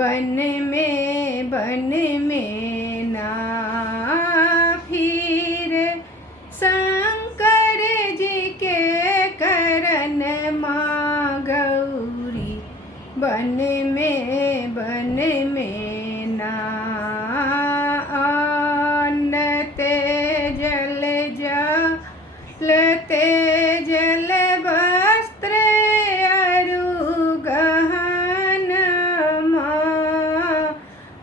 बन में ना फिर शंकर जी के करन माँ गौरी बन में ना अन्न तेजल जलते जल वस्त्र अरु गहन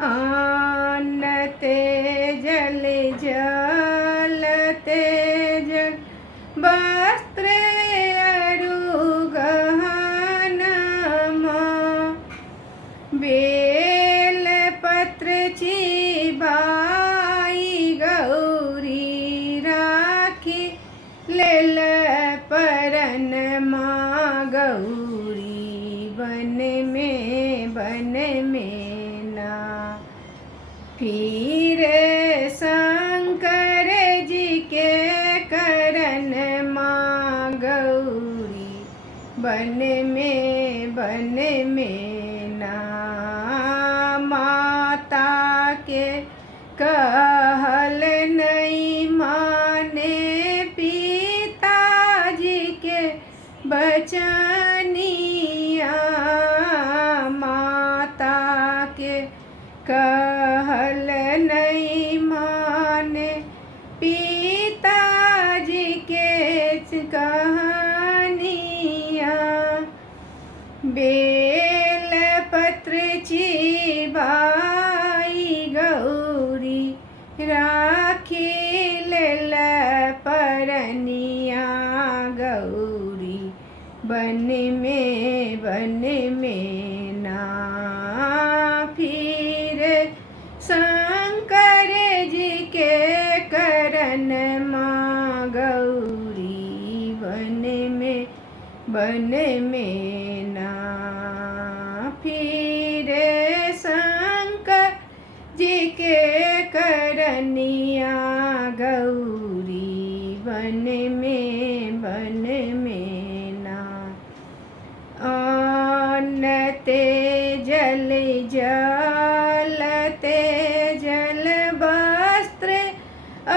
अन्न तेजल जलते जल वस्त्र अरु गहन बेल पत्र चिबाई गौरी राखी लेल परन माँ गौरी बन में ना फिर शंकर जी के करन माँ गौरी बन में ना माता के कहल नहीं माने पिताजी के बचनिया माता के कहल नहीं माने पिताजी के कहानिया बेल पत्र चिबाई गौरी राखी लेल परनिया गौरी बन में ना फिर शंकर जी के करन माँ गौरी बन में ना फिर शंकर जी के करनिया गौरी बन में ना अन्न तेजल जलते जल वस्त्र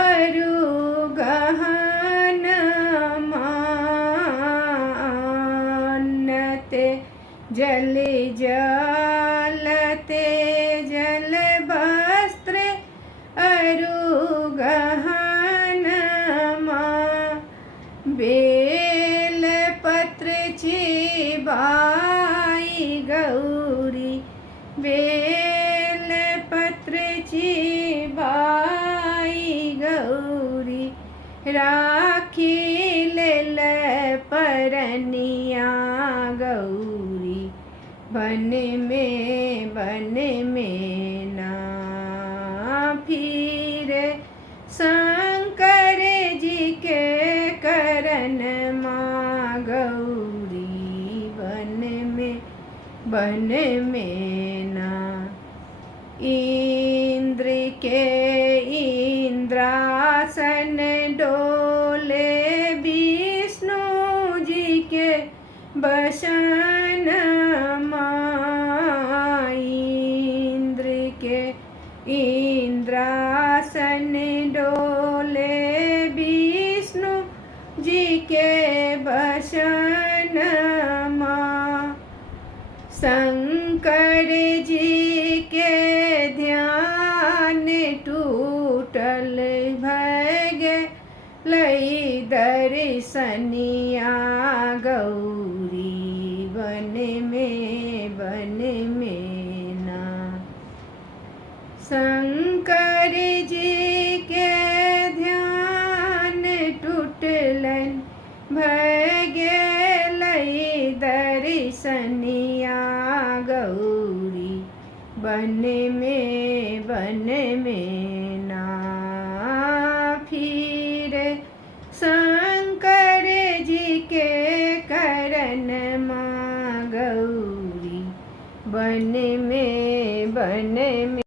अरु गहन अन्न तेजल जलते जल वस्त्र अरु गहन बेल पत्र चिबाई गौरी बेल पत्र चिबाई गौरी राखी लेल परनिया गौरी बन में ना फिर शंकर जी के करन माँ गौरी बन में ना इंद्र के इंद्रासन डोले विष्णु जी के बसन इंद्र के इंद्रासन डोले विष्णु जी के बसन शंकर जी के ध्यान टूटल भग लई दर्शनिया गौरी बन में ना शंकर जी के ध्यान टूटलन भगे लई दर्शनिया गौरी बन में ना फिर शंकर जी के करन माँ गौरी बन में